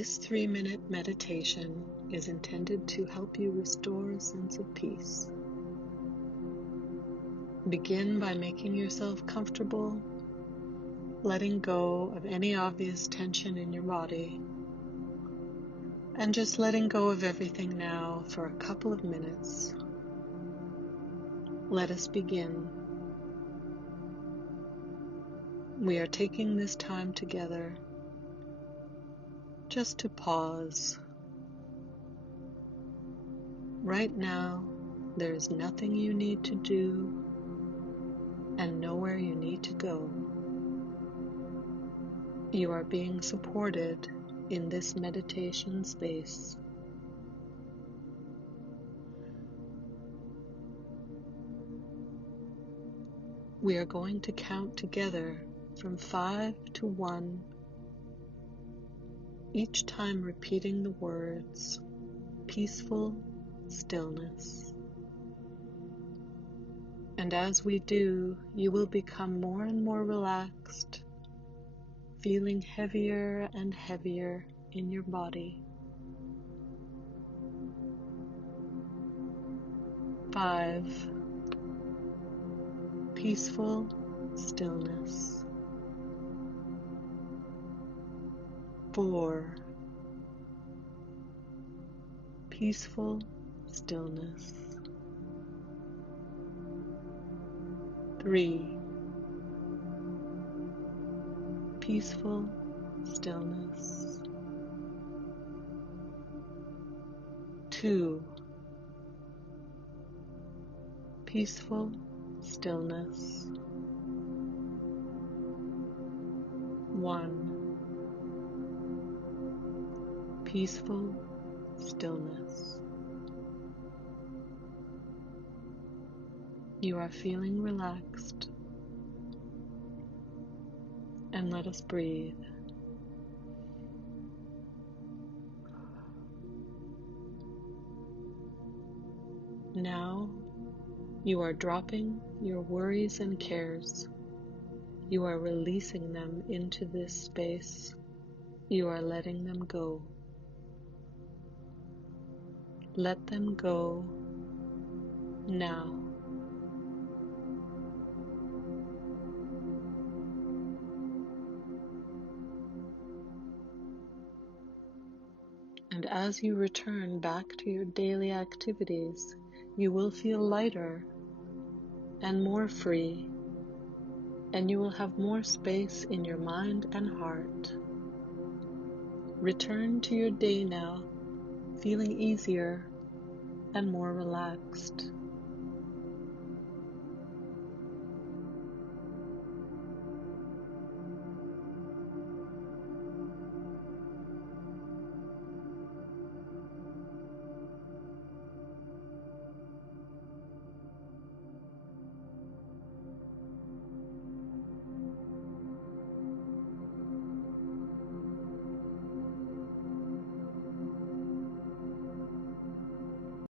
This 3-minute meditation is intended to help you restore a sense of peace. Begin by making yourself comfortable, letting go of any obvious tension in your body, and just letting go of everything now for a couple of minutes. Let us begin. We are taking this time together just to pause. Right now, there is nothing you need to do and nowhere you need to go. You are being supported in this meditation space. We are going to count together from 5 to 1, each time repeating the words, peaceful stillness. And as we do, you will become more and more relaxed, feeling heavier and heavier in your body. 5. Peaceful stillness. 4. Peaceful stillness. 3. Peaceful stillness. 2. Peaceful stillness. 1. Peaceful stillness. You are feeling relaxed, and let us breathe. Now, you are dropping your worries and cares. You are releasing them into this space. You are letting them go. Let them go now. And as you return back to your daily activities, you will feel lighter and more free, and you will have more space in your mind and heart. Return to your day now, feeling easier and more relaxed.